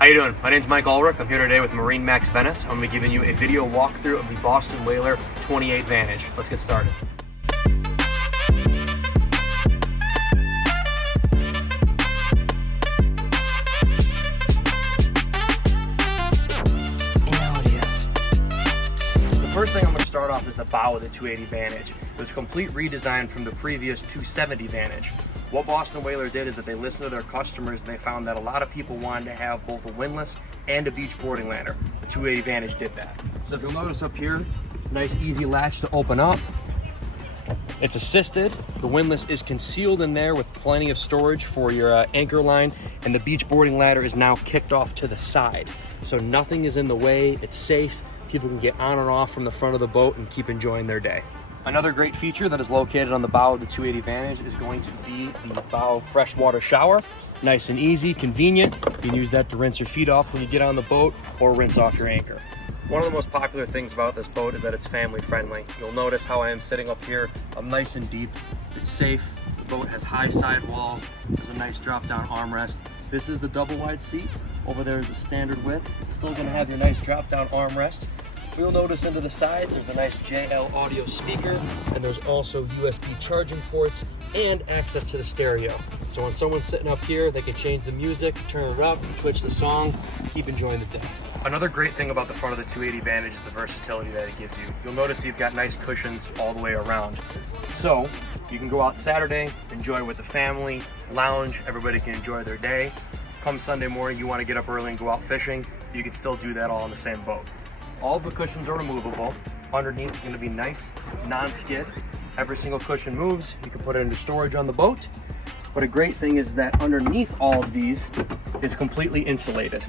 How you doing? My name's Mike Ulrich. I'm here today with MarineMax Venice. I'm going to be giving you a video walkthrough of the Boston Whaler 28 Vantage. Let's get started. The first thing I'm going to start off is the bow of the 280 Vantage. It was a complete redesign from the previous 270 Vantage. What Boston Whaler did is that they listened to their customers and they found that a lot of people wanted to have both a windlass and a beach boarding ladder. The 280 Vantage did that. So if you'll notice up here, nice easy latch to open up. It's assisted. The windlass is concealed in there with plenty of storage for your anchor line, and the beach boarding ladder is now kicked off to the side. So nothing is in the way, it's safe. People can get on and off from the front of the boat and keep enjoying their day. Another great feature that is located on the bow of the 280 Vantage is going to be the bow freshwater shower. Nice and easy, convenient. You can use that to rinse your feet off when you get on the boat or rinse off your anchor. One of the most popular things about this boat is that it's family friendly. You'll notice how I am sitting up here. I'm nice and deep. It's safe. The boat has high side walls. There's a nice drop down armrest. This is the double wide seat. Over there is the standard width. It's still gonna have your nice drop down armrest. You'll notice into the sides, there's a nice JL audio speaker, and there's also USB charging ports and access to the stereo. So when someone's sitting up here, they can change the music, turn it up, switch the song, keep enjoying the day. Another great thing about the front of the 280 Vantage is the versatility that it gives you. You'll notice you've got nice cushions all the way around. So you can go out Saturday, enjoy with the family, lounge, everybody can enjoy their day. Come Sunday morning, you want to get up early and go out fishing, you can still do that all in the same boat. All the cushions are removable. Underneath is going to be nice, non-skid. Every single cushion moves. You can put it into storage on the boat. But a great thing is that underneath all of these is completely insulated.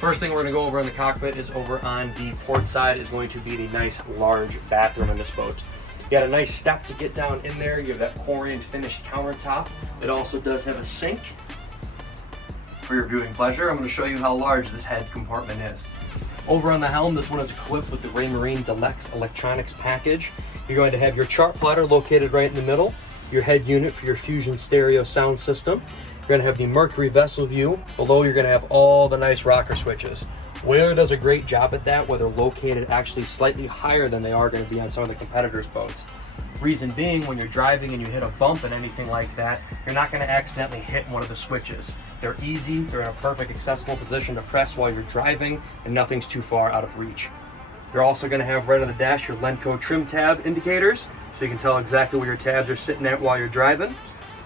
First thing we're going to go over in the cockpit is over on the port side is going to be the nice large bathroom in this boat. You got a nice step to get down in there. You have that Corian finished countertop. It also does have a sink for your viewing pleasure. I'm going to show you how large this head compartment is. Over on the helm, this one is equipped with the Raymarine Deluxe electronics package. You're going to have your chart plotter located right in the middle, your head unit for your Fusion stereo sound system. You're going to have the Mercury vessel view. Below, you're going to have all the nice rocker switches. Whaler does a great job at that, where they're located actually slightly higher than they are going to be on some of the competitors' boats. Reason being, when you're driving and you hit a bump and anything like that, you're not going to accidentally hit one of the switches. They're easy, they're in a perfect accessible position to press while you're driving, and nothing's too far out of reach. You're also going to have right on the dash your Lenco trim tab indicators, so you can tell exactly where your tabs are sitting at while you're driving.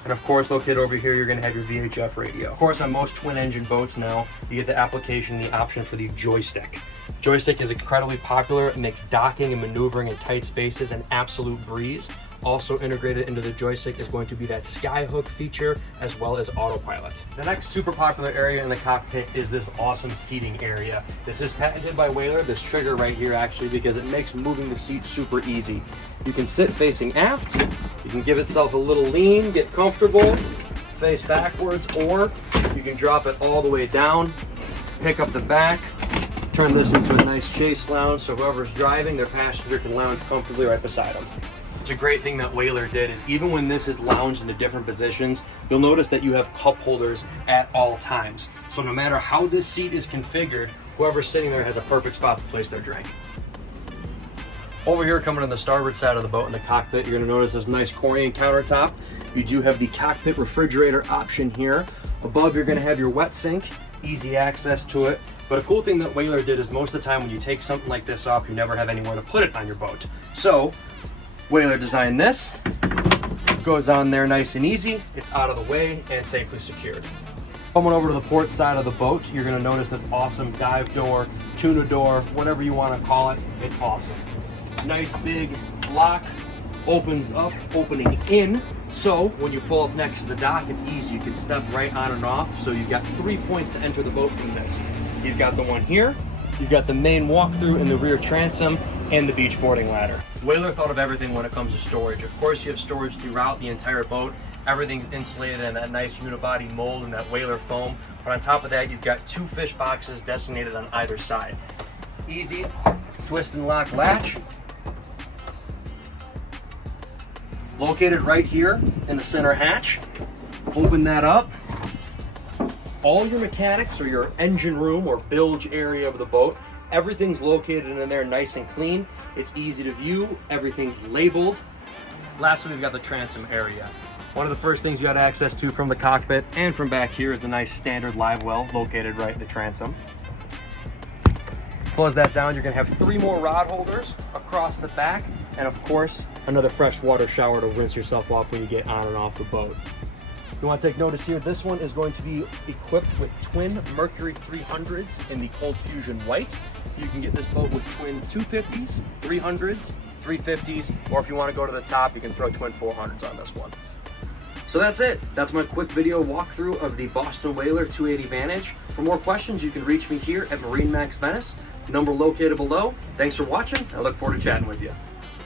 And of course, located over here, you're going to have your VHF radio. Of course, on most twin engine boats now, you get the application, the option for the joystick. Joystick is incredibly popular. It makes docking and maneuvering in tight spaces an absolute breeze. Also integrated into the joystick is going to be that skyhook feature, as well as autopilot. The next super popular area in the cockpit is this awesome seating area. This is patented by Whaler, this trigger right here actually, because it makes moving the seat super easy. You can sit facing aft, you can give itself a little lean, get comfortable, face backwards, or you can drop it all the way down, pick up the back, turn this into a nice chase lounge so whoever's driving, their passenger can lounge comfortably right beside them. It's a great thing that Whaler did is even when this is lounged into different positions, you'll notice that you have cup holders at all times. So no matter how this seat is configured, whoever's sitting there has a perfect spot to place their drink. Over here, coming on the starboard side of the boat in the cockpit, you're going to notice this nice Corian countertop. You do have the cockpit refrigerator option here. Above, you're going to have your wet sink, easy access to it. But a cool thing that Whaler did is most of the time when you take something like this off, you never have anywhere to put it on your boat. So Whaler designed this, goes on there nice and easy, it's out of the way and safely secured. Coming over to the port side of the boat, you're going to notice this awesome dive door, tuna door, whatever you want to call it, it's awesome. Nice big lock, opens up, opening in, so when you pull up next to the dock, it's easy, you can step right on and off, so you've got 3 points to enter the boat from this. You've got the one here, you've got the main walkthrough in the rear transom, and the beach boarding ladder. Whaler thought of everything when it comes to storage. Of course, you have storage throughout the entire boat. Everything's insulated in that nice unibody mold and that Whaler foam. But on top of that, you've got 2 fish boxes designated on either side. Easy twist and lock latch. Located right here in the center hatch. Open that up. All your mechanics or your engine room or bilge area of the boat, everything's located in there nice and clean. It's easy to view. Everything's labeled. Lastly, we've got the transom area. One of the first things you got access to from the cockpit and from back here is the nice standard live well located right in the transom. Close that down, you're gonna have 3 more rod holders across the back, and of course, another fresh water shower to rinse yourself off when you get on and off the boat. You want to take notice here, this one is going to be equipped with twin Mercury 300s in the Cold Fusion White. You can get this boat with twin 250s, 300s, 350s, or if you want to go to the top, you can throw twin 400s on this one. So that's it. That's my quick video walkthrough of the Boston Whaler 280 Vantage. For more questions, you can reach me here at MarineMax Venice, number located below. Thanks for watching. I look forward to chatting with you.